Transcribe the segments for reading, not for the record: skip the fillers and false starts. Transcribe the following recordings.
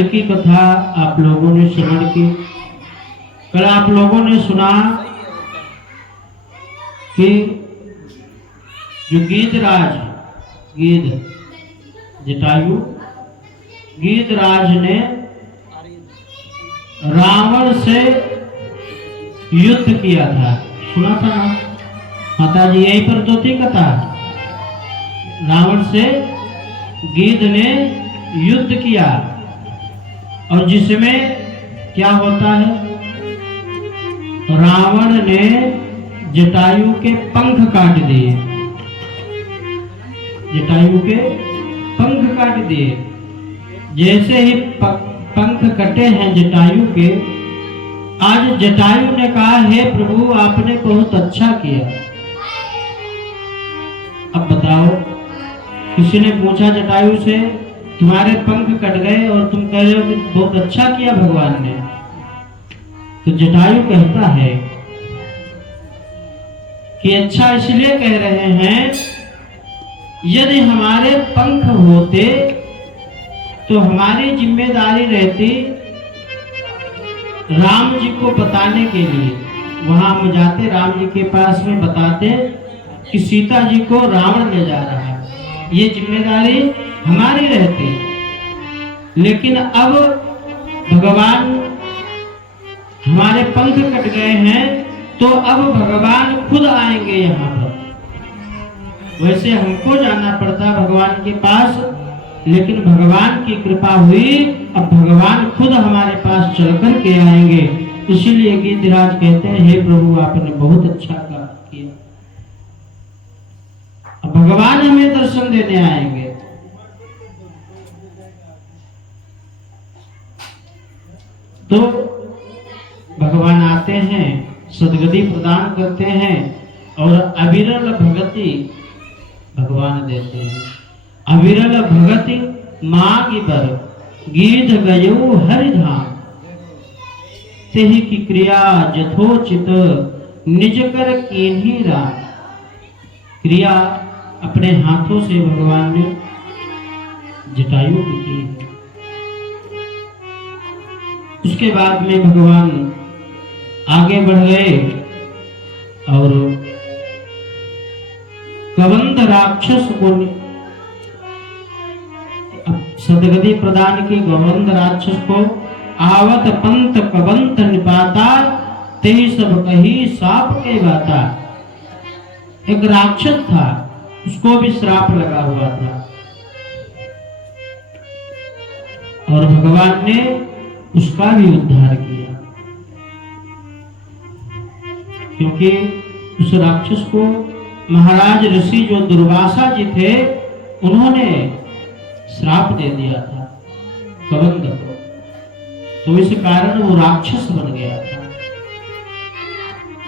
कल की कथा आप लोगों ने श्रवण की। कल आप लोगों ने सुना कि जो गीधराज, गीध जटायु, गीधराज ने रावण से युद्ध किया था। सुना था ना माता जी? यहीं पर तो थी कथा। रावण से गीध ने युद्ध किया और जिसमें क्या होता है, रावण ने जटायु के पंख काट दिए। जटायु के पंख काट दिए। जैसे ही पंख कटे हैं जटायु के, आज जटायु ने कहा, हे प्रभु आपने बहुत अच्छा किया। अब बताओ, किसी ने पूछा जटायु से, तुम्हारे पंख कट गए और तुम कह रहे हो कि बहुत अच्छा किया भगवान ने। तो जटायु कहता है कि अच्छा इसलिए कह रहे हैं, यदि हमारे पंख होते तो हमारी जिम्मेदारी रहती राम जी को बताने के लिए। वहां हम जाते, राम जी के पास में बताते कि सीता जी को रावण ले जा रहा है, ये जिम्मेदारी हमारी रहती। लेकिन अब भगवान, हमारे पंख कट गए हैं तो अब भगवान खुद आएंगे यहाँ पर। वैसे हमको जाना पड़ता भगवान के पास, लेकिन भगवान की कृपा हुई, अब भगवान खुद हमारे पास चल कर के आएंगे। इसीलिए गीधराज कहते हैं, हे प्रभु आपने बहुत अच्छा किया। अब भगवान हमें दर्शन देने आएंगे। तो भगवान आते हैं, सद्गति प्रदान करते हैं और अविरल भगति भगवान देते हैं। अविरल भगति मांगी बर गीध गयो हरिधाम, तेहि की क्रिया यथोचित निज कर कीन्ही राम। क्रिया अपने हाथों से भगवान ने जटायु को की। उसके बाद में भगवान आगे बढ़ गए और कबंध राक्षस को सदगति प्रदान की। कबंध राक्षस को आवत पंत कबंत निपाता, ते सब कही साप के बाता। एक राक्षस था, उसको भी श्राप लगा हुआ था और भगवान ने उसका भी उद्धार किया, क्योंकि उस राक्षस को महाराज ऋषि जो दुर्वासा जी थे, उन्होंने श्राप दे दिया था कबंध को, तो इस कारण वो राक्षस बन गया था।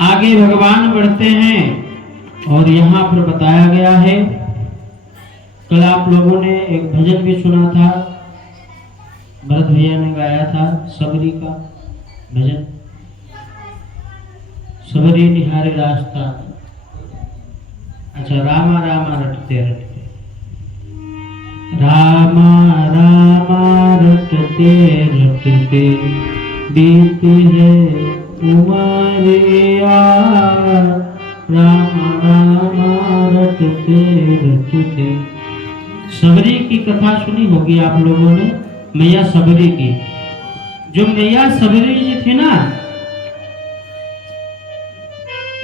आगे भगवान बढ़ते हैं और यहाँ पर बताया गया है, कल आप लोगों ने एक भजन भी सुना था, भरत भैया ने गाया था सबरी का भजन, सबरी निहारे रास्ता। अच्छा, रामा रामा रटते रटते, रामा रामा रटते रटते बीती है उमरिया, रामा रामा रटते रटते। सबरी की कथा सुनी होगी आप लोगों ने, मैया सबरी की। जो मैया सबरी जी थी ना,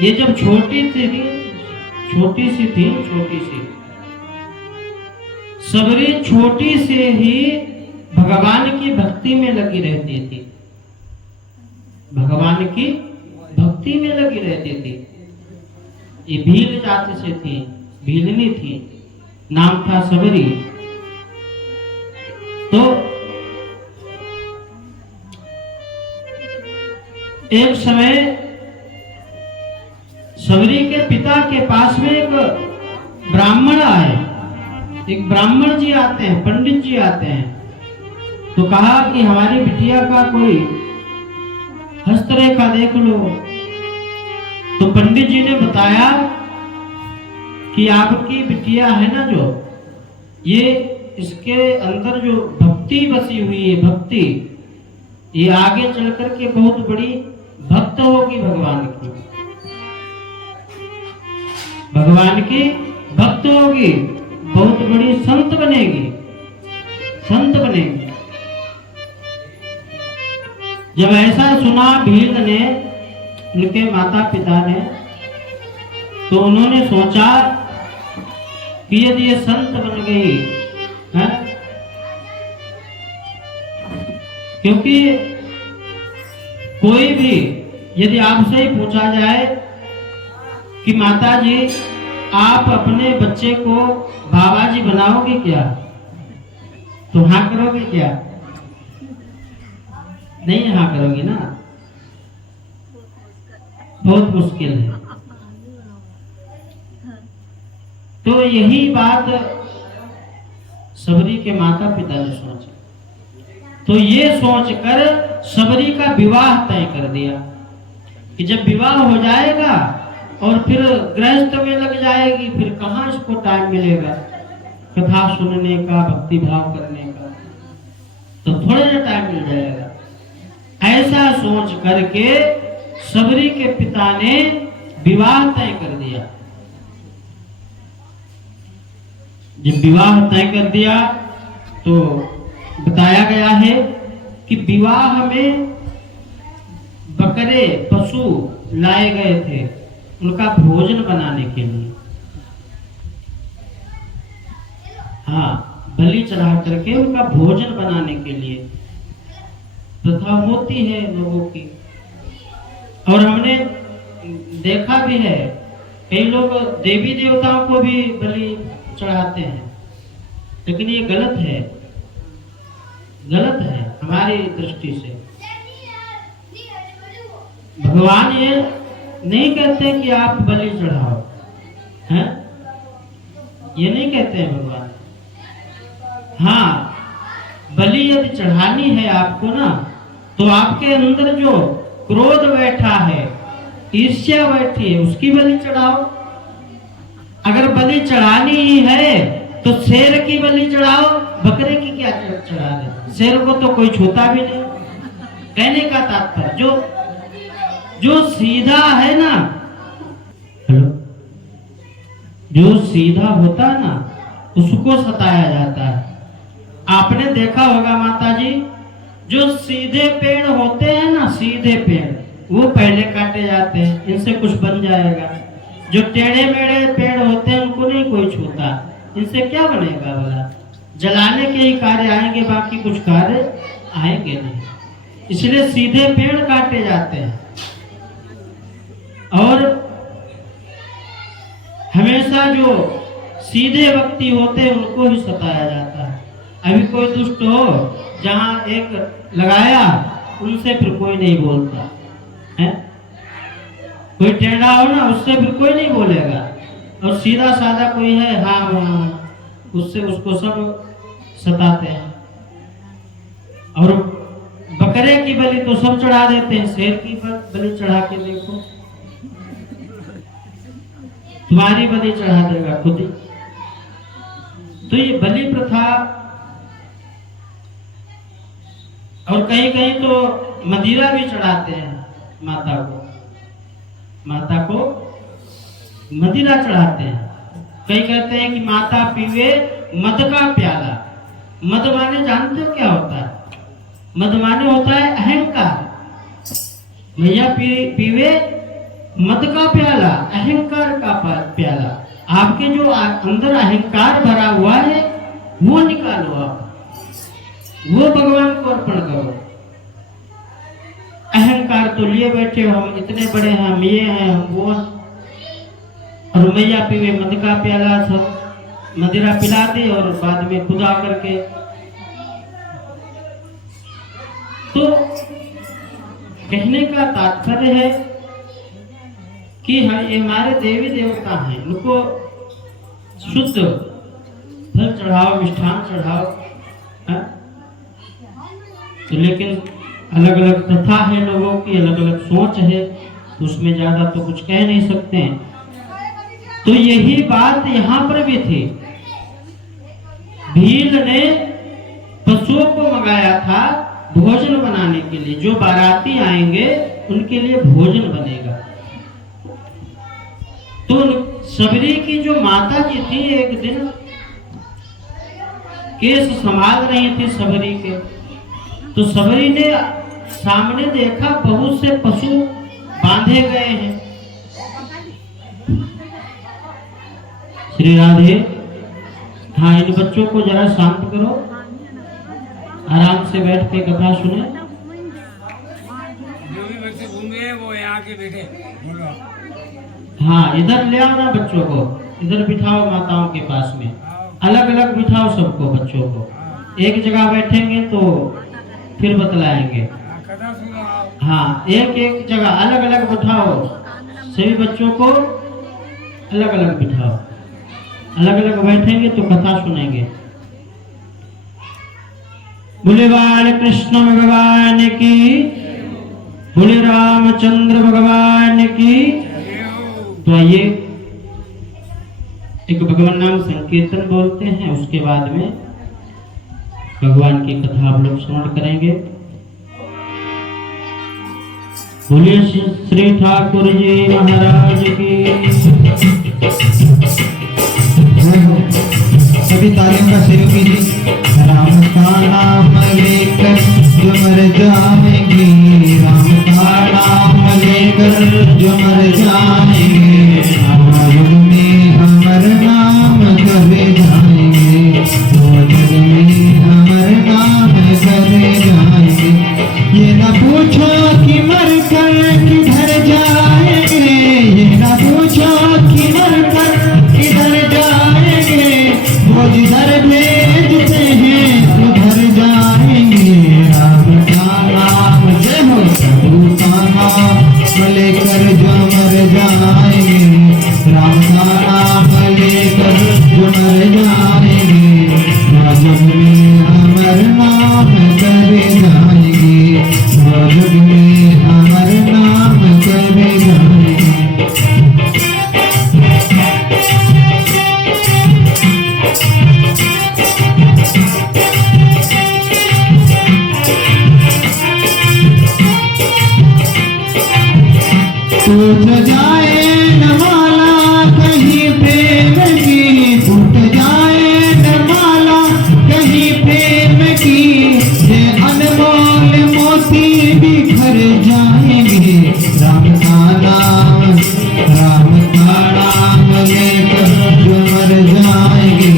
ये जब छोटी सी थी, सबरी छोटी से ही भगवान की भक्ति में लगी रहती थी, भगवान की भक्ति में लगी रहती थी। ये भील जाति से थी, भीलनी थी, नाम था सबरी। तो एक समय सबरी के पिता के पास में एक ब्राह्मण आए, एक ब्राह्मण जी आते हैं, पंडित जी आते हैं। तो कहा कि हमारी बिटिया का कोई हस्तरेखा देख लो। तो पंडित जी ने बताया कि आपकी बिटिया है ना, जो ये इसके अंदर जो भक्ति बसी हुई है, भक्ति। ये आगे चल करके बहुत बड़ी भक्त होगी भगवान की, भगवान की भक्त होगी, बहुत बड़ी संत बनेगी, संत बनेगी। जब ऐसा सुना भील ने, उनके माता पिता ने, तो उन्होंने सोचा कि यदि ये संत बन गई है, क्योंकि कोई भी यदि आपसे ही पूछा जाए कि माता जी आप अपने बच्चे को बाबा जी बनाओगे क्या, तो हाँ करोगे क्या? नहीं हाँ करोगी ना, बहुत मुश्किल है। तो यही बात सबरी के माता पिता ने सोचा, तो ये सोचकर सबरी का विवाह तय कर दिया कि जब विवाह हो जाएगा और फिर गृहस्थ में लग जाएगी, फिर कहाँ इसको टाइम मिलेगा कथा सुनने का, भक्ति भाव करने का, तो थोड़ा सा टाइम मिल जाएगा। ऐसा सोच करके सबरी के पिता ने विवाह तय कर दिया। जब विवाह तय कर दिया तो बताया गया है कि विवाह में बकरे पशु लाए गए थे उनका भोजन बनाने के लिए। हाँ, बलि चढ़ा करके उनका भोजन बनाने के लिए प्रथा होती है लोगों की। और हमने देखा भी है, कई लोग देवी देवताओं को भी बलि चढ़ाते हैं, लेकिन ये गलत है, गलत है हमारी दृष्टि से। भगवान ये नहीं कहते कि आप बलि चढ़ाओ, हैं? ये नहीं कहते हैं भगवान। हाँ, बलि यदि चढ़ानी है आपको ना, तो आपके अंदर जो क्रोध बैठा है, ईर्ष्या बैठी है, उसकी बलि चढ़ाओ। अगर बलि चढ़ानी ही है तो शेर की बलि चढ़ाओ, बकरे की क्या चढ़ा दे? शेर को तो कोई छूता भी नहीं। कहने का तात्पर्य जो सीधा है ना, जो सीधा होता है ना, उसको सताया जाता है। आपने देखा होगा माता जी, जो सीधे पेड़ होते हैं ना, सीधे पेड़, वो पहले काटे जाते हैं, इनसे कुछ बन जाएगा। जो टेढ़े मेढ़े पेड़ होते हैं उनको नहीं कोई छूता, इनसे क्या बनेगा भला? जलाने के ही कार्य आएंगे, बाकी कुछ कार्य आएंगे नहीं। इसलिए सीधे पेड़ काटे जाते हैं। और हमेशा जो सीधे व्यक्ति होते हैं उनको ही सताया जाता है। अभी कोई दुष्ट हो, जहां एक लगाया, उनसे फिर कोई नहीं बोलता है। कोई टेढ़ा हो ना, उससे फिर कोई नहीं बोलेगा। और सीधा साधा कोई है, हाँ, उससे उसको सब सताते हैं। और बकरे की बलि तो सब चढ़ा देते हैं, शेर की बलि चढ़ा के देखो, तुम्हारी बलि चढ़ा देगा खुद ही। तो ये बलि प्रथा, और कहीं कहीं तो मदिरा भी चढ़ाते हैं माता को, माता को मदिरा चढ़ाते हैं। कई कहते हैं कि माता पीवे मद का प्याला। मद माने जानते हो क्या होता है? मद माने होता है अहंकार। मैया पीवे मद का प्याला, अहंकार का प्याला। आपके जो अंदर अहंकार भरा हुआ है वो निकालो, आप वो भगवान को अर्पण करो। अहंकार तो लिए बैठे हो, हम इतने बड़े हैं, हम ये हैं, हम वो हैं। और मैया पीवे मद का प्याला, सब मदिरा पिला दी और बाद में खुद आकर के। तो कहने का तात्पर्य है कि ये हमारे देवी देवता हैं, उनको शुद्ध फल चढ़ाओ, मिष्ठान चढ़ाओ। तो लेकिन अलग अलग प्रथा है लोगों की, अलग अलग सोच है, तो उसमें ज्यादा तो कुछ कह नहीं सकते हैं। तो यही बात यहाँ पर भी थी। भील ने पशुओं को मंगाया था भोजन बनाने के लिए। जो बाराती आएंगे उनके लिए भोजन बनेगा। तो सबरी की जो माता जी थी, एक दिन केस संभाल रही थी सबरी के, तो सबरी ने सामने देखा बहुत से पशु बांधे गए हैं। श्री राधे, हाँ, इन बच्चों को जरा शांत करो, आराम से बैठ के कथा सुने। जो भी बच्चे घूम गए वो यहाँ के बैठे बोलो। हाँ, इधर ले आओ ना बच्चों को, इधर बिठाओ माताओं के पास में, अलग अलग बिठाओ सबको, बच्चों को एक जगह बैठेंगे तो फिर बतलाएंगे। कथा सुनो आप। हाँ, एक एक जगह अलग अलग बिठाओ, सभी बच्चों को अलग अलग बिठाओ, अलग अलग बैठेंगे तो कथा सुनेंगे। बोले बाल कृष्ण भगवान की, बोले रामचंद्र भगवान की। तो आइए एक भगवान नाम संकीर्तन बोलते हैं, उसके बाद में भगवान की कथा आप लोग श्रवण करेंगे। बोलिए श्री ठाकुर जी महाराज की। सभी तालियों का सहयोग कीजिए। राम का नाम लेकर जो मर जाएंगे, राम का नाम लेकर जो मर जाएंगे, युग में अमर नाम करे जाएंगे, युग में अमर नाम करे जाएंगे। ये न पूछो कि मर कर किधर जाएंगे, ये न पूछो कि मर कर किधर जाएंगे, वो जिधर भेजते हैं उधर जाएंगे। राम का नाम जय हो, प्रभु का नाम लेकर जो मर जाएंगे, राम का नाम लेकर जो मर जाएंगे, युग में अमर नाम करे जाएंगे, युग में अमर नाम करे जाएंगे। टूट जाए न माला कहीं प्रेम की, टूट जाए न माला कहीं प्रेम की, ये अनमोल मोती बिखर जाएंगे। राम का नाम लेकर जो मर जाएंगे,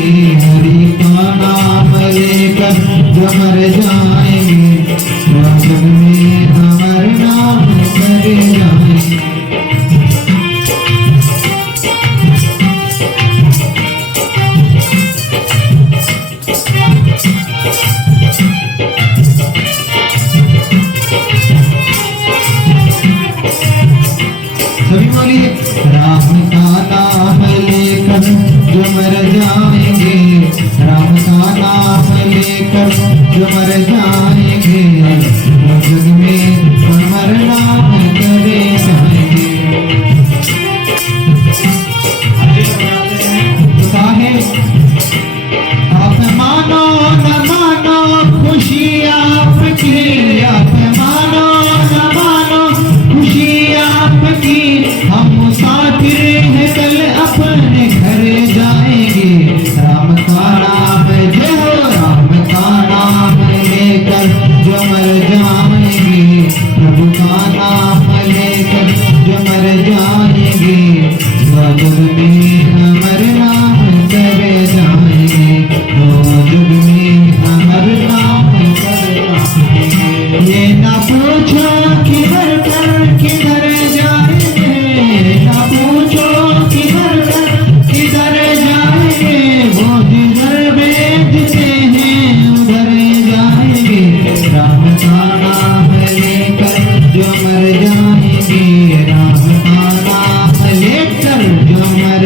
हरि का नाम लेकर जो मर जाएंगे, युग में अमर नाम करे जाएंगे। सभी बोलिए। राम का नाम लेकर जो मर जाएंगे, राम का नाम लेकर जो मर जाएंगे, युग में अमर नाम करे जाएंगे। काहे आप मानो न मानो खुशी आपकी, आप मानो न मानो खुशी आपकी, हम मुसाफिर हैं कल अपने घर जाएंगे। राम का नाम जय हो, राम का नाम लेकर जो मर जाएंगे, प्रभु का नाम लेकर जो मर जाएंगे, युग में अमर नाम करे जाएंगे, युग में अमर नाम करे जाएंगे। ये ना पूछो किधर कर किधर जाएंगे, ना पूछो किधर कर किधर जाएंगे, वो जिधर भेजते हैं उधर जाएंगे। राम का नाम लेकर जो मर जाएंगे, राम का नाम लेकर जो मर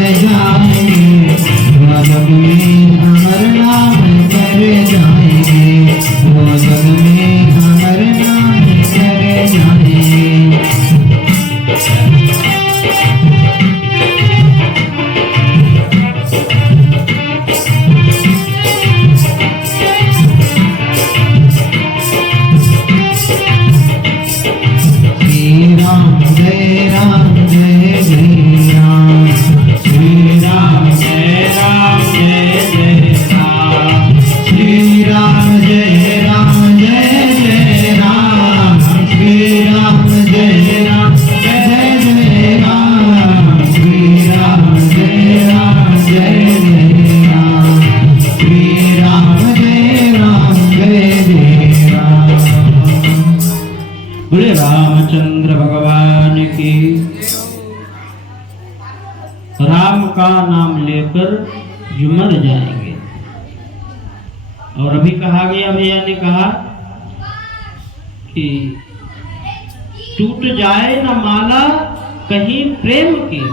बोले रामचंद्र भगवान की। राम का नाम लेकर जो मर जाएंगे। और अभी कहा गया, भैया ने कहा कि टूट जाए न माला कहीं प्रेम की।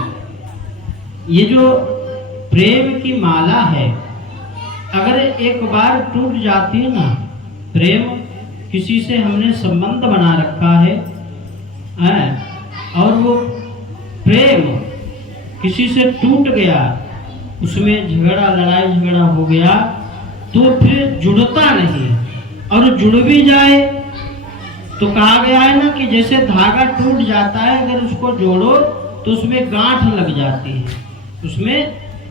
ये जो प्रेम की माला है, अगर एक बार टूट जाती है ना, प्रेम किसी से हमने संबंध बना रखा है और वो प्रेम किसी से टूट गया, उसमें झगड़ा लड़ाई झगड़ा हो गया, तो फिर जुड़ता नहीं। और जुड़ भी जाए तो कहा गया है ना कि जैसे धागा टूट जाता है, अगर उसको जोड़ो तो उसमें गांठ लग जाती है, उसमें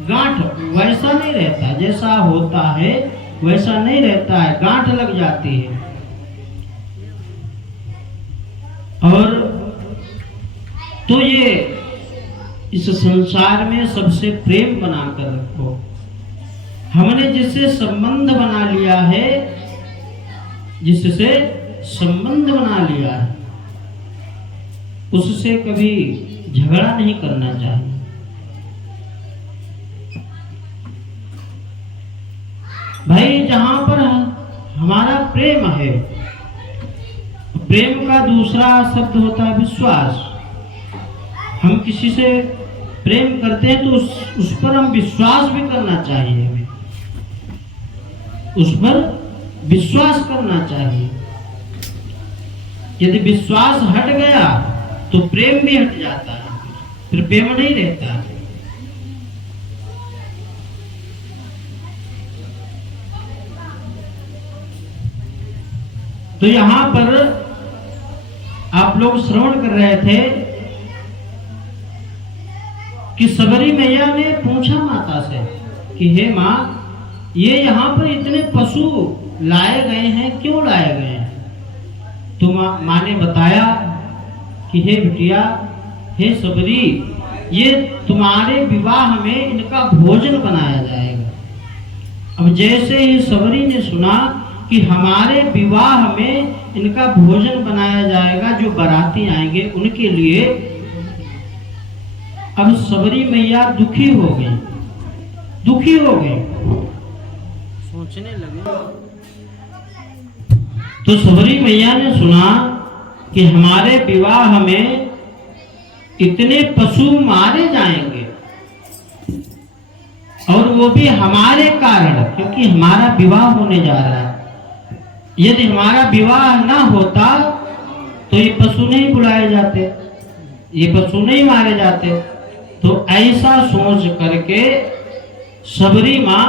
गांठ वैसा नहीं रहता, जैसा होता है वैसा नहीं रहता है, गांठ लग जाती है। और तो ये इस संसार में सबसे प्रेम बनाकर रखो। हमने जिससे संबंध बना लिया है, जिससे संबंध बना लिया है, उससे कभी झगड़ा नहीं करना चाहिए। भाई जहां पर हमारा प्रेम है, प्रेम का दूसरा शब्द होता है विश्वास। हम किसी से प्रेम करते हैं तो उस पर हम विश्वास भी करना चाहिए, हमें उस पर विश्वास करना चाहिए। यदि विश्वास हट गया तो प्रेम भी हट जाता है, फिर प्रेम नहीं रहता। तो यहां पर आप लोग श्रवण कर रहे थे कि सबरी मैया ने पूछा माता से कि हे माँ, ये यहाँ पर इतने पशु लाए गए हैं, क्यों लाए गए हैं? तो माँ ने बताया कि हे बिटिया, हे सबरी, ये तुम्हारे विवाह में इनका भोजन बनाया जाएगा। अब जैसे ही सबरी ने सुना कि हमारे विवाह में इनका भोजन बनाया जाएगा, जो बाराती आएंगे उनके लिए, अब सबरी मैया दुखी हो गई, दुखी हो गई, सोचने लगे। तो सबरी मैया ने सुना कि हमारे विवाह में इतने पशु मारे जाएंगे, और वो भी हमारे कारण, क्योंकि हमारा विवाह होने जा रहा है। यदि हमारा विवाह ना होता तो ये पशु नहीं बुलाए जाते, ये पशु नहीं मारे जाते। तो ऐसा सोच करके सबरी माँ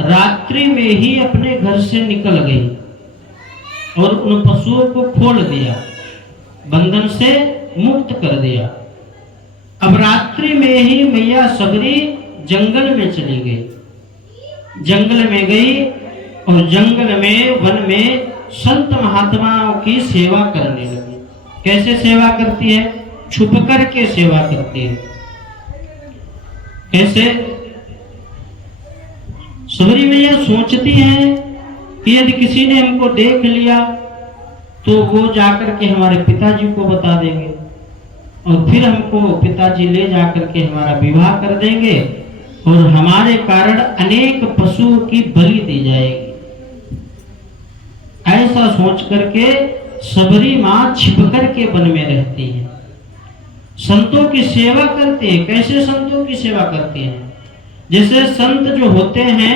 रात्रि में ही अपने घर से निकल गई और उन पशुओं को खोल दिया, बंधन से मुक्त कर दिया। अब रात्रि में ही मैया सबरी जंगल में चली गई, जंगल में गई और जंगल में, वन में संत महात्माओं की सेवा करने लगी। कैसे सेवा करती है? छुप करके सेवा करती है। कैसे? सबरी मैया सोचती है कि यदि किसी ने हमको देख लिया तो वो जाकर के हमारे पिताजी को बता देंगे और फिर हमको पिताजी ले जाकर के हमारा विवाह कर देंगे और हमारे कारण अनेक पशुओं की बलि दी जाएगी। ऐसा सोच करके सबरी माँ छिप करके वन में रहती है, संतों की सेवा करते हैं। कैसे संतों की सेवा करते हैं? जैसे संत जो होते हैं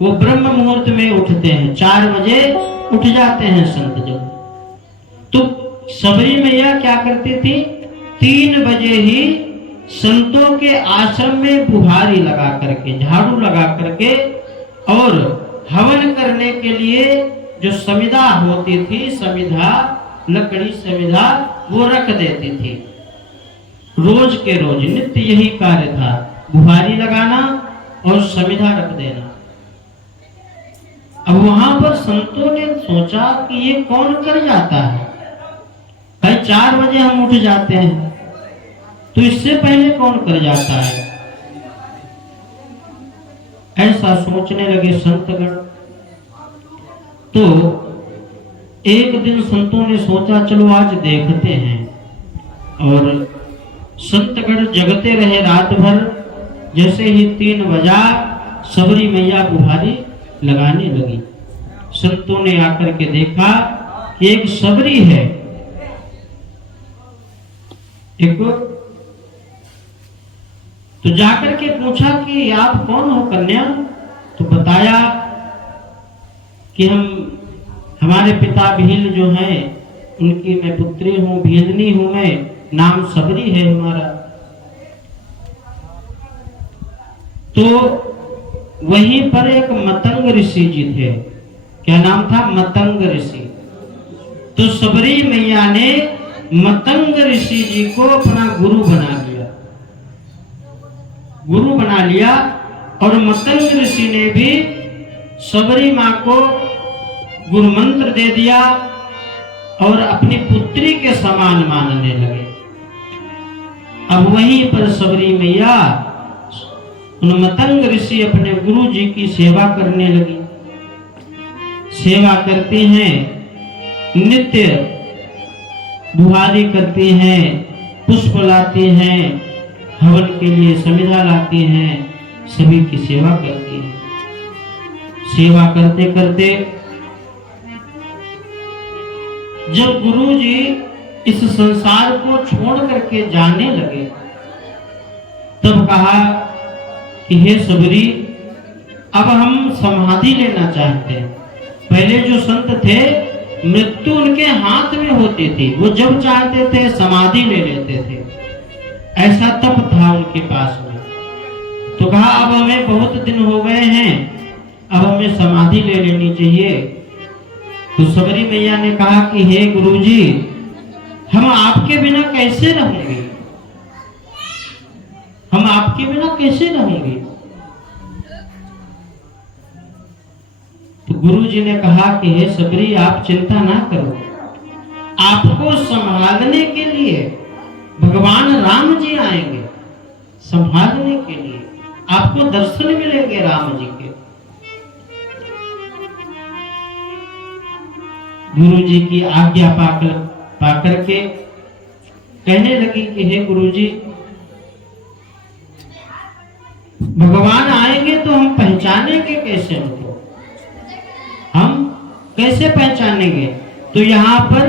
वो ब्रह्म मुहूर्त में उठते हैं, 4 बजे उठ जाते हैं संत जब। तो सबरी मैया क्या करती थी? 3 बजे ही संतों के आश्रम में बुहारी लगा करके, झाड़ू लगा करके और हवन करने के लिए जो समिधा होती थी, समिधा, लकड़ी समिधा, वो रख देती थी। रोज के रोज नित्य यही कार्य था, बुहारी लगाना और समिधा रख देना। अब वहां पर संतों ने सोचा कि ये कौन कर जाता है? भाई 4 बजे हम उठ जाते हैं, तो इससे पहले कौन कर जाता है? ऐसा सोचने लगे संतगण। तो एक दिन संतों ने सोचा चलो आज देखते हैं, और संतगण जगते रहे रात भर। जैसे ही 3 बजा सबरी मैया बुहारी लगाने लगी। संतों ने आकर के देखा कि एक सबरी है, एक तो जाकर के पूछा कि आप कौन हो कन्या? तो बताया कि हमारे पिता भील जो हैं उनकी मैं पुत्री हूँ, भीलनी हूँ मैं, नाम सबरी है हमारा। तो वहीं पर एक मतंग ऋषि जी थे। क्या नाम था? मतंग ऋषि। तो सबरी मैया ने मतंग ऋषि जी को अपना गुरु बना लिया, गुरु बना लिया। और मतंग ऋषि ने भी सबरी माँ को गुरु मंत्र दे दिया और अपनी पुत्री के समान मानने लगे। अब वहीं पर सबरी मैया उन मतंग ऋषि अपने गुरु जी की सेवा करने लगी। सेवा करती हैं, नित्य बुहारी करती हैं, पुष्प लाती हैं, हवन के लिए समिधा लाती हैं, सभी की सेवा करती हैं। सेवा करते करते जब गुरु जी इस संसार को छोड़ करके जाने लगे, तब कहा कि हे सबरी, अब हम समाधि लेना चाहते हैं। पहले जो संत थे मृत्यु उनके हाथ में होती थी, वो जब चाहते थे समाधि ले लेते थे, ऐसा तप था उनके पास में। तो कहा अब हमें बहुत दिन हो गए हैं, अब हमें समाधि ले लेनी चाहिए। तो सबरी मैया ने कहा कि हे गुरुजी, हम आपके बिना कैसे रहेंगे, हम आपके बिना कैसे रहेंगे? तो गुरु जी ने कहा कि हे सबरी, आप चिंता ना करो, आपको संभालने के लिए भगवान राम जी आएंगे, संभालने के लिए आपको दर्शन मिलेंगे राम जी के। गुरु जी की आज्ञा पाकर के कहने लगी कि हे गुरु जी, भगवान आएंगे तो हम पहचानेंगे कैसे उनको, हम कैसे पहचानेंगे? तो यहाँ पर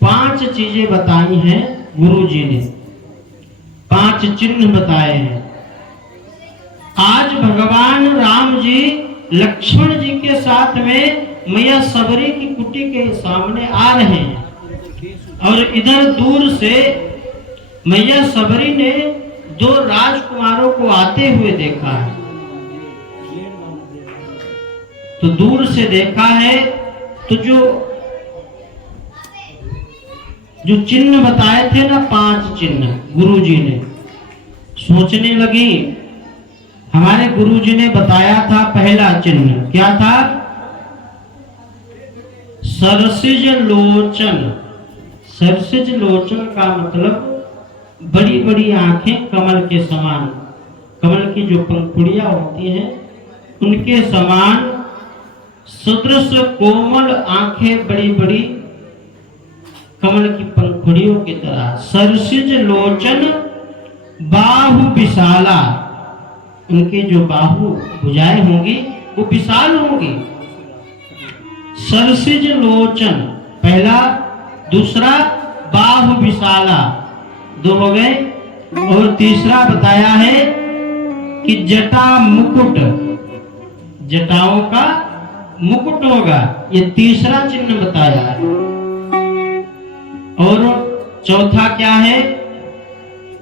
5 चीजें बताई हैं गुरु जी ने, 5 चिन्ह बताए हैं। आज भगवान राम जी लक्ष्मण जी के साथ में मैया सबरी की कुटी के सामने आ रहे हैं, और इधर दूर से मैया सबरी ने 2 राजकुमारों को आते हुए देखा है। तो दूर से देखा है तो जो चिन्ह बताए थे ना, 5 चिन्ह गुरु जी ने, सोचने लगी। हमारे गुरु जी ने बताया था पहला चिन्ह क्या था? सरसिज लोचन। सरसिज लोचन का मतलब बड़ी बड़ी आंखें कमल के समान, कमल की जो पंखुड़ियां होती हैं उनके समान सदृश कोमल आंखें, बड़ी बड़ी कमल की पंखुड़ियों की तरह। सरसिज लोचन बाहु विशाला, उनके जो बाहु भुजाएं होंगी वो विशाल होंगी। सरसिज लोचन पहला, दूसरा बाहु विशाला, 2 हो गए। और तीसरा बताया है कि जटा मुकुट, जटाओं का मुकुट होगा, ये तीसरा चिन्ह बताया है। और चौथा क्या है?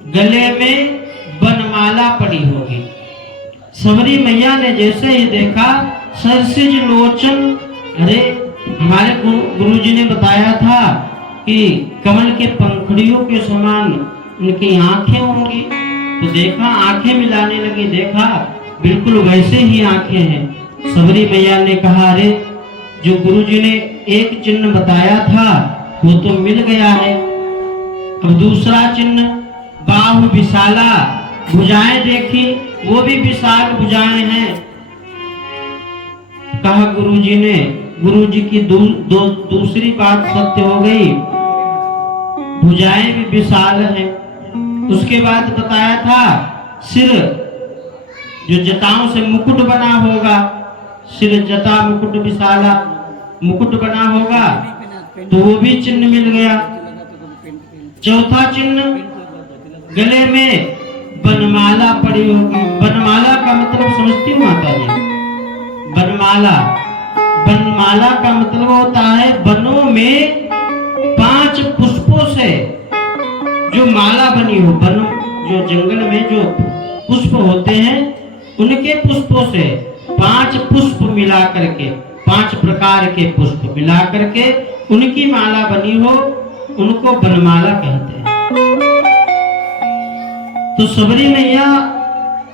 गले में बनमाला पड़ी होगी। सबरी मैया ने जैसे ही देखा सरसिज लोचन, अरे हमारे गुरु जी ने बताया था कि कमल के पंखुड़ियों के समान उनकी आंखें होंगी, तो देखा आंखें मिलाने लगी, देखा बिल्कुल वैसे ही आंखें हैं। सबरी मैया ने कहा अरे जो गुरु जी ने एक चिन्ह बताया था वो तो मिल गया है, अब दूसरा चिन्ह बाहु विशाला, भुजाएं देखी वो भी विशाल भुजाएं हैं। कहा गुरु जी ने, गुरु जी की दूसरी बात सत्य हो गई, भुजाएं भी विशाल हैं। उसके बाद बताया था सिर जो जटाओं से मुकुट बना होगा, सिर जटा मुकुट विशाला मुकुट बना होगा, तो वो भी चिन्ह मिल गया। चौथा चिन्ह, गले में बनमाला पड़ी होगी। बनमाला का मतलब समझती हूँ माता जी? बनमाला, बनमाला का मतलब होता है वनों में 5 पुष्पों से जो माला बनी हो। वनों जो जंगल में जो पुष्प होते हैं उनके पुष्पों से 5 पुष्प मिला करके, 5 प्रकार के पुष्प मिला करके उनकी माला बनी हो, उनको बनमाला कहते हैं। तो सबरी मैया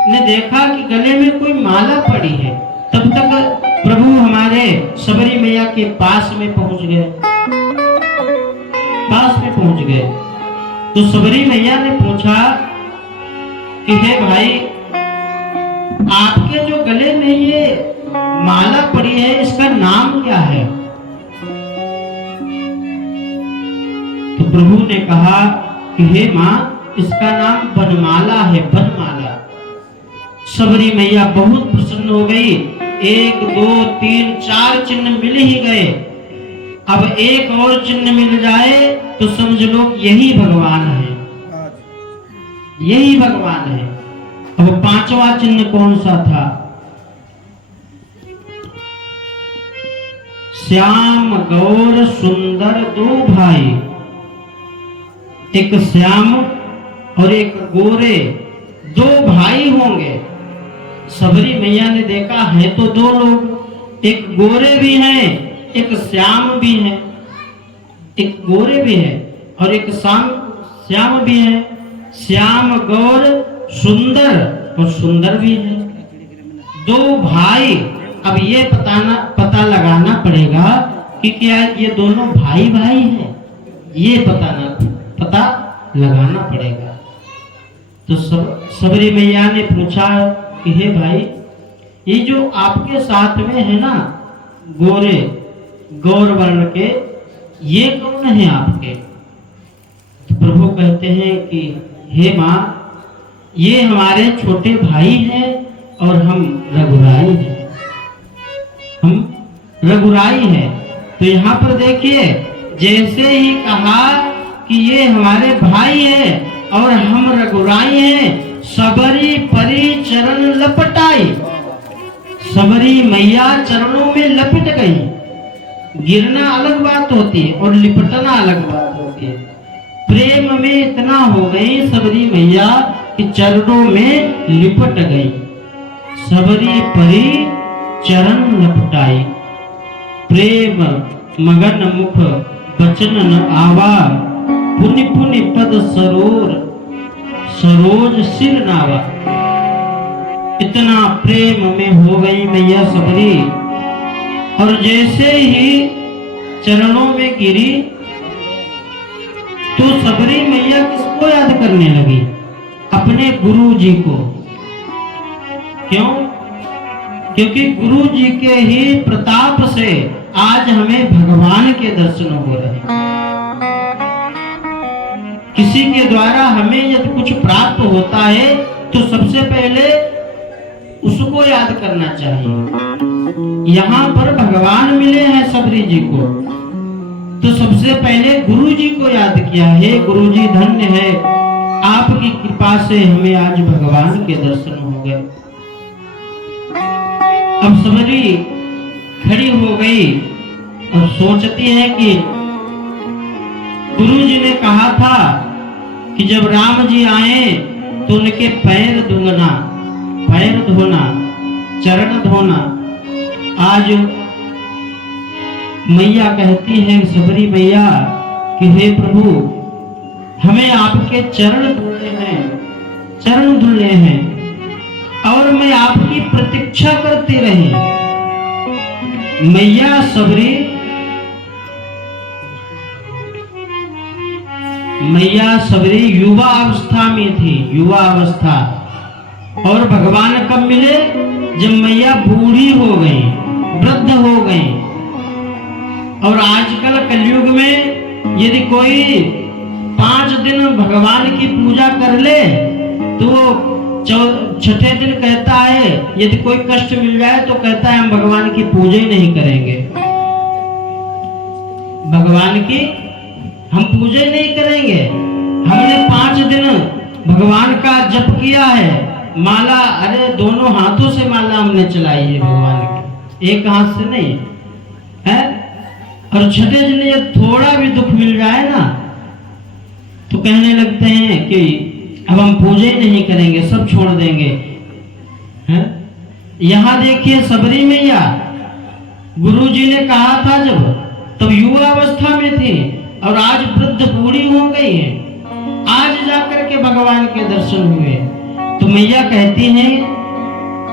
ने देखा कि गले में कोई माला पड़ी है, तब तक प्रभु हमारे सबरी मैया के पास में पहुंच गए, पास में पहुंच गए। तो सबरी मैया ने पूछा कि हे भाई, आपके जो गले में ये माला पड़ी है इसका नाम क्या है? तो प्रभु ने कहा कि हे मां, इसका नाम बनमाला है, बनमाला। सबरी मैया बहुत प्रसन्न हो गई। 1 2 3 4 चिन्ह मिल ही गए। अब एक और चिन्ह मिल जाए तो समझ लो यही भगवान है, यही भगवान है। अब 5वां चिन्ह कौन सा था? श्याम गौर सुंदर 2 भाई, एक श्याम और एक गोरे, 2 भाई होंगे। सबरी मैया ने देखा है तो 2 लोग, एक गोरे भी हैं, एक श्याम भी है, एक गोरे भी है और एक श्याम भी है। श्याम गौर सुंदर और सुंदर भी है, 2 भाई। अब ये पता लगाना पड़ेगा कि क्या ये दोनों भाई भाई हैं, ये पता लगाना पड़ेगा। तो सबरी मैया ने पूछा कि हे भाई, ये जो आपके साथ में है ना गोरे, गौर वर्ण के, ये कौन है आपके? तो प्रभु कहते हैं कि हे मां, ये हमारे छोटे भाई हैं और हम रघुराई हैं, हम रघुराई हैं। तो यहाँ पर देखिए, जैसे ही कहा कि ये हमारे भाई हैं और हम रघुराई हैं, सबरी परी चरण लपटाई। सबरी मैया चरणों में लपट गई। गिरना अलग बात होती है और लिपटना अलग बात होती है। प्रेम में इतना हो गई सबरी मैया कि चरणों में लिपट गई। सबरी परी चरण लपटाई, प्रेम मगन मुख बचन न आवा, पुनि पुनि पद सरोर सरोज सिर नावा। इतना प्रेम में हो गई मैया सबरी, और जैसे ही चरणों में गिरी तो सबरी मैया किसको याद करने लगी? अपने गुरु जी को। क्यों? क्योंकि गुरु जी के ही प्रताप से आज हमें भगवान के दर्शन हो रहे हैं। किसी के द्वारा हमें यदि कुछ प्राप्त होता है तो सबसे पहले उसको याद करना चाहिए। यहाँ पर भगवान मिले हैं सबरी जी को, तो सबसे पहले गुरु जी को याद किया है। गुरु जी धन्य है, आपकी कृपा से हमें आज भगवान के दर्शन हो गए। अब सबरी खड़ी हो गई और सोचती है कि गुरु जी ने कहा था कि जब राम जी आए तो उनके पैर धोना, पैर धोना, चरण धोना। आज मैया कहती है सबरी मैया कि हे प्रभु, हमें आपके चरण धुलने हैं, चरण धुलने हैं, और मैं आपकी प्रतीक्षा करती रही। मैया सबरी, मैया सबरी युवा अवस्था में थी, युवा अवस्था। और भगवान कब मिले? जब मैया बूढ़ी हो गई, वृद्ध हो गई। और आजकल कलयुग में यदि कोई 5 दिन भगवान की पूजा कर ले तो छठे दिन कहता है, यदि कोई कष्ट मिल जाए तो कहता है हम भगवान की पूजा ही नहीं करेंगे, भगवान की हम पूजा ही नहीं करेंगे। हमने 5 दिन भगवान का जप किया है, माला, अरे दोनों हाथों से माला हमने चलाई है भगवान की, एक हाथ से नहीं है। और छठे दिन ये थोड़ा भी दुख मिल जाए ना तो कहने लगते हैं कि अब हम पूजा ही नहीं करेंगे, सब छोड़ देंगे, हैं? यहाँ देखिए सबरी मैया, गुरुजी ने कहा था जब, तब युवा अवस्था में थी और आज वृद्ध बूढ़ी हो गई है, आज जाकर के भगवान के दर्शन हुए। तो मैया कहती हैं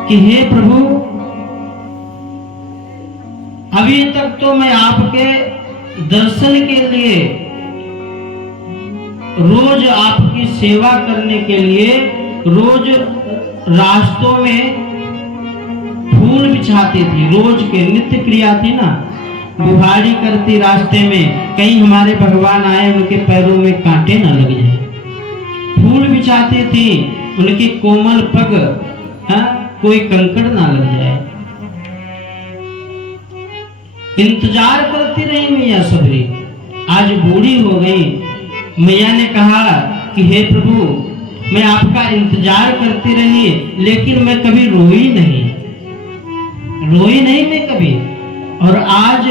कि हे प्रभु, अभी तक तो मैं आपके दर्शन के लिए, रोज आपकी सेवा करने के लिए रोज रास्तों में फूल बिछाती थी, रोज के नित्य क्रिया थी ना, बुहारी करती रास्ते में, कहीं हमारे भगवान आए उनके पैरों में कांटे ना लग जाए, फूल बिछाती थी, उनकी कोमल पग कोई कंकड़ ना लग जाए, इंतजार करती रही मैया सबरी। आज बूढ़ी हो गई, मैया ने कहा कि हे प्रभु, मैं आपका इंतजार करती रही, लेकिन मैं कभी रोई नहीं मैं कभी। और आज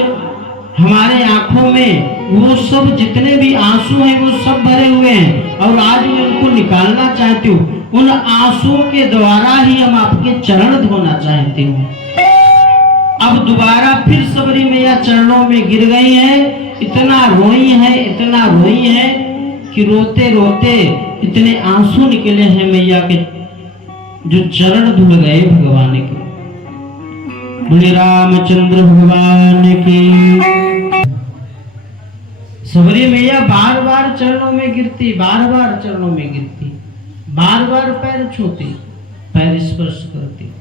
हमारे आंखों में वो सब जितने भी आंसू हैं वो सब भरे हुए हैं, और आज मैं उनको निकालना चाहती हूँ, उन आंसुओं के द्वारा ही हम आपके चरण धोना चाहती हूँ। अब दोबारा फिर सबरी मैया चरणों में गिर गई है, इतना रोई है कि रोते रोते इतने आंसू निकले हैं मैया के, जो चरण धुल गए भगवान के। बोले रामचंद्र भगवान की। सबरी मैया बार बार चरणों में गिरती, बार बार चरणों में गिरती, बार बार पैर छूती, पैर स्पर्श करती,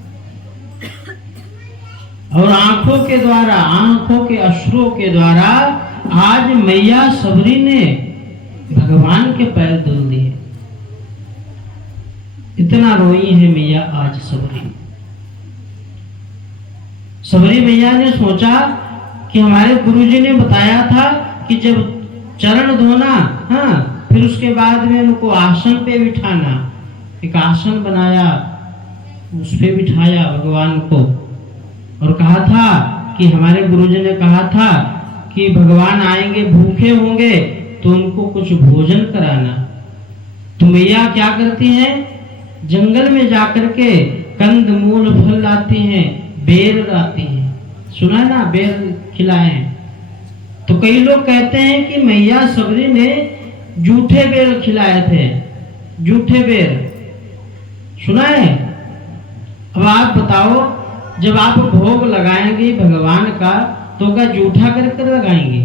और आंखों के द्वारा, आंखों के अश्रुओं के द्वारा आज मैया सबरी ने भगवान के पैर धुल दिए। इतना रोई है मैया आज सबरी। सबरी मैया ने सोचा कि हमारे गुरुजी ने बताया था कि जब चरण धोना, हाँ, फिर उसके बाद में उनको आसन पे बिठाना, एक आसन बनाया, उस पे बिठाया भगवान को, और कहा था कि हमारे गुरुजी ने कहा था कि भगवान आएंगे भूखे होंगे तो उनको कुछ भोजन कराना। तो मैया क्या करती हैं, जंगल में जाकर के कंद मूल फल लाती हैं, बेर लाती हैं, सुना है ना, बेर खिलाए हैं। तो कई लोग कहते हैं कि मैया सबरी ने जूठे बेर खिलाए थे, जूठे बेर, सुना है? अब आप बताओ, जब आप भोग लगाएंगे भगवान का तो क्या जूठा कर लगाएंगे?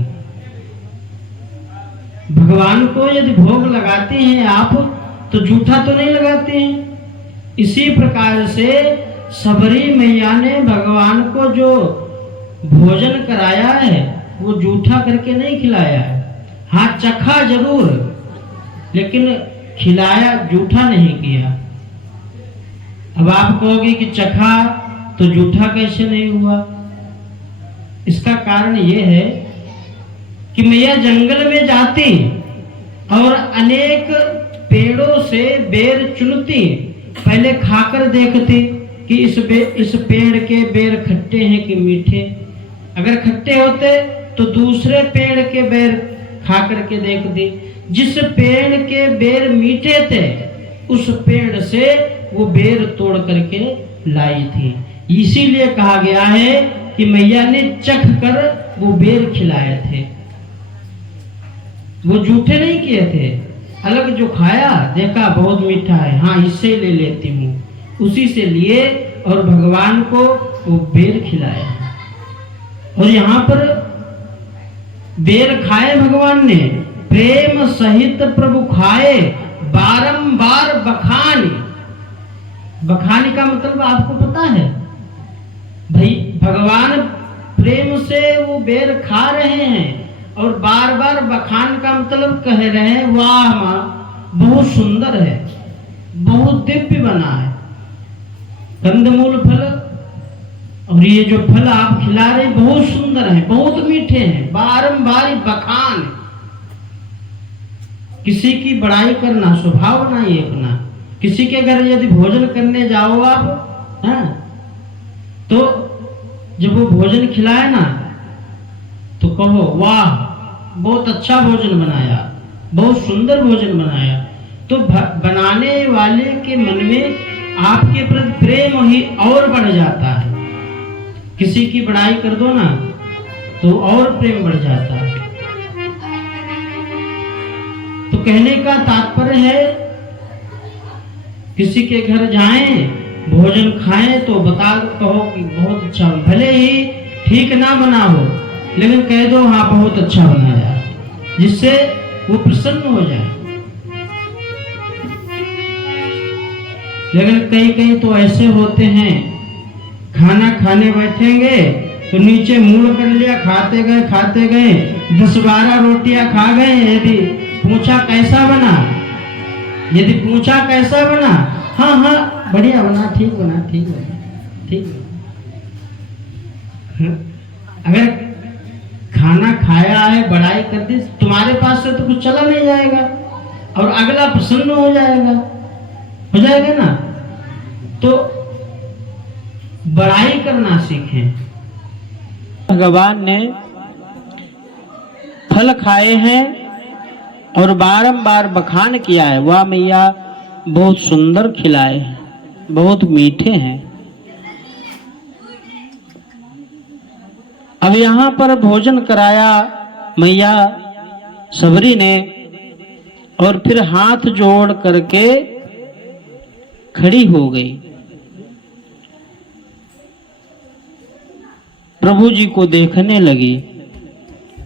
भगवान को यदि भोग लगाते हैं आप तो जूठा तो नहीं लगाते हैं। इसी प्रकार से सबरी मैया ने भगवान को जो भोजन कराया है वो जूठा करके नहीं खिलाया है, हाँ चखा जरूर, लेकिन खिलाया जूठा नहीं किया। अब आप कहोगे कि चखा तो जूठा कैसे नहीं हुआ? इसका कारण ये है कि मैया जंगल में जाती और अनेक पेड़ों से बेर चुनती, पहले खाकर देखती कि इस पेड़ के बेर खट्टे हैं कि मीठे। अगर खट्टे होते तो दूसरे पेड़ के बेर खा करके देखती, जिस पेड़ के बेर मीठे थे उस पेड़ से वो बेर तोड़ करके लाई थी। इसीलिए कहा गया है कि मैया ने चख कर वो बेर खिलाए थे, वो जूठे नहीं किए थे। अलग जो खाया देखा बहुत मीठा है, हाँ इससे ले लेती हूँ, उसी से लिए और भगवान को वो बेर खिलाया। और यहाँ पर बेर खाए भगवान ने, प्रेम सहित प्रभु खाए बारंबार बखानी। बखानी का मतलब आपको पता है भाई, भगवान प्रेम से वो बेर खा रहे हैं और बार बार बखान का मतलब कह रहे हैं, वाह माँ बहुत सुंदर है, बहुत दिव्य बना है कंदमूल फल, और ये जो फल आप खिला रहे बहुत सुंदर है, बहुत मीठे हैं। बारंबार बखान, किसी की बड़ाई करना स्वभाव नहीं है अपना। किसी के घर यदि भोजन करने जाओ आप, हाँ, तो जब वो भोजन खिलाए ना तो कहो वाह बहुत अच्छा भोजन बनाया, बहुत सुंदर भोजन बनाया। तो बनाने वाले के मन में आपके प्रति प्रेम ही और बढ़ जाता है। किसी की बड़ाई कर दो ना तो और प्रेम बढ़ जाता है। तो कहने का तात्पर्य है, किसी के घर जाएं, भोजन खाएं तो बता कहो कि बहुत अच्छा, भले ही ठीक ना बना हो लेकिन कह दो हाँ बहुत अच्छा बनाया, जिससे वो प्रसन्न हो जाए। लेकिन कई कई तो ऐसे होते हैं, खाना खाने बैठेंगे तो नीचे मुड़ कर लिया, खाते गए 10-12 रोटियां खा गए। यदि पूछा कैसा बना, हाँ हाँ बढ़िया बना, ठीक बना। अगर खाना खाया है, बड़ाई कर दी, तुम्हारे पास से तो कुछ चला नहीं जाएगा और अगला प्रसन्न हो जाएगा ना। तो बड़ाई करना सीखें। भगवान ने फल खाए हैं और बारंबार बखान किया है, वाह मैया बहुत सुंदर खिलाए हैं, बहुत मीठे हैं। अब यहाँ पर भोजन कराया मैया सबरी ने और फिर हाथ जोड़ करके खड़ी हो गई। प्रभु जी को देखने लगी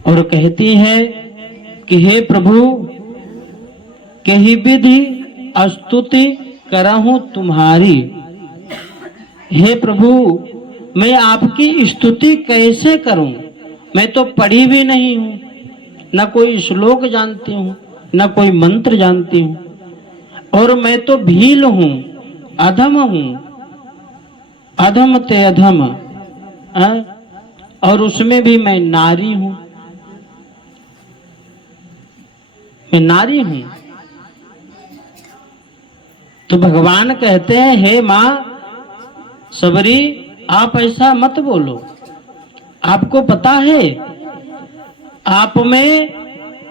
और कहती है कि हे प्रभु, कही विधि स्तुति करहूं तुम्हारी। हे प्रभु, मैं आपकी स्तुति कैसे करूं? मैं तो पढ़ी भी नहीं हूं, न कोई श्लोक जानती हूं, न कोई मंत्र जानती हूं, और मैं तो भील हूं, अधम हूं, अधम ते अधम, और उसमें भी मैं नारी हूं, मैं नारी हूं। तो भगवान कहते हैं, हे मां सबरी, आप ऐसा मत बोलो। आपको पता है आप में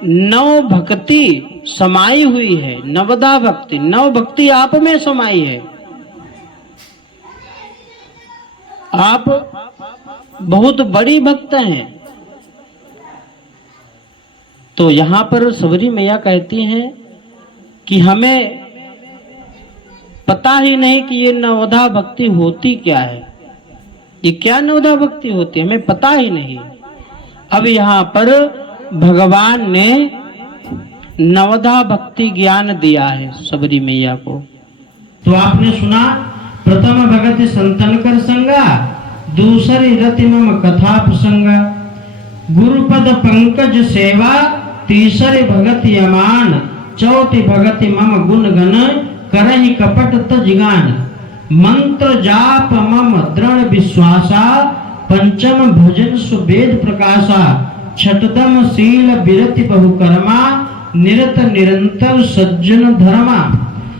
9 भक्ति समाई हुई है, 9 भक्ति, 9 भक्ति आप में समाई है। आप बहुत बड़ी भक्त हैं। तो यहाँ पर सबरी मैया कहती हैं कि हमें पता ही नहीं कि ये 9 भक्ति होती क्या है, ये क्या 9 भक्ति होती है, हमें पता ही नहीं। अब यहाँ पर भगवान ने 9 भक्ति ज्ञान दिया है सबरी मैया को। तो आपने सुना, प्रथम भगति संतन कर संगा, दूसरी रति मम कथा प्रसंगा, गुरुपद पंकज सेवा, तीसरी भगति अमान, चौथी भगति मम गुण गण, करहि कपट तजिगान, मंत्र जाप मम दृढ़ विश्वासा, पंचम भजन सुवेद प्रकाशा, छठदम शील विरति बहुकर्मा, निरत निरंतर सज्जन धर्मा,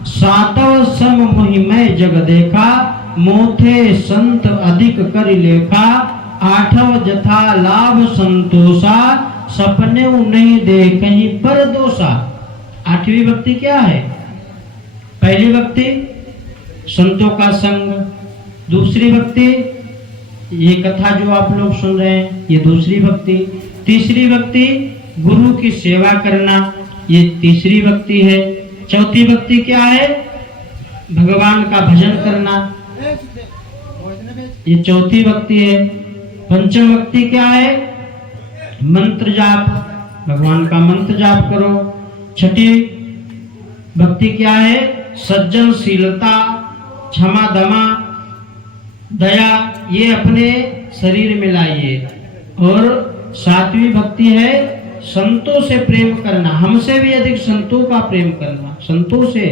सातव सम मोहिमय जग देखा, मोथे संत अधिक करि लेखा, आठव जथा लाभ संतोषा, सपने नहीं दे कहीं पर दोषा। 8वीं भक्ति क्या है? पहली भक्ति संतों का संग, दूसरी भक्ति ये कथा जो आप लोग सुन रहे हैं ये दूसरी भक्ति, तीसरी भक्ति गुरु की सेवा करना, ये तीसरी भक्ति है, चौथी भक्ति क्या है? भगवान का भजन करना, ये चौथी भक्ति है। पंचम भक्ति क्या है? मंत्र जाप, भगवान का मंत्र जाप करो। छठी भक्ति क्या है? सज्जनशीलता, क्षमा दमा, दया, ये अपने शरीर में लाइए। और 7वीं भक्ति है संतों से प्रेम करना, हमसे भी अधिक संतों का प्रेम करना, संतों से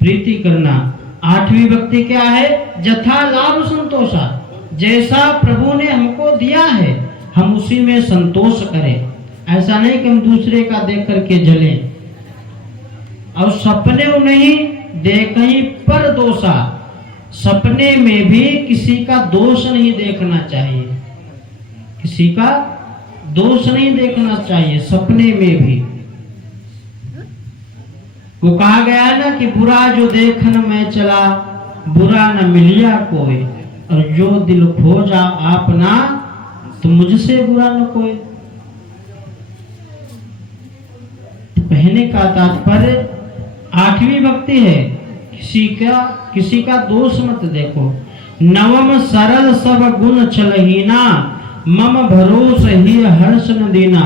प्रीति करना। 8वीं भक्ति क्या है? जथा लाभ संतोषा, जैसा प्रभु ने हमको दिया है हम उसी में संतोष करें, ऐसा नहीं कि हम दूसरे का देख करके जलें। और सपने नहीं देखहीं पर दोषा, सपने में भी किसी का दोष नहीं देखना चाहिए, किसी का दोष नहीं देखना चाहिए सपने में भी। वो कहा गया है ना कि बुरा जो देखन में चला बुरा न मिलिया कोई, और जो दिल खोजा आपना तो मुझसे बुरा न कोई। कहने का तात्पर्य 8वीं भक्ति है किसी का दोष मत देखो। 9व सरल सब गुण चलहीना, मम भरोस ही हर्ष न देना।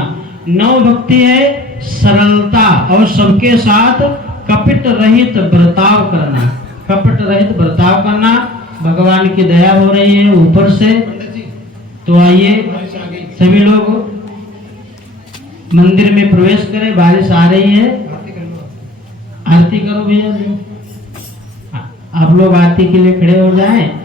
9 भक्ति है सरलता और सबके साथ कपट रहित बर्ताव करना, कपट रहित बर्ताव करना। भगवान की दया हो रही है ऊपर से, तो आइए सभी लोग मंदिर में प्रवेश करें, बारिश आ रही है। आरती करो भैया, आप लोग आरती के लिए खड़े हो जाएं।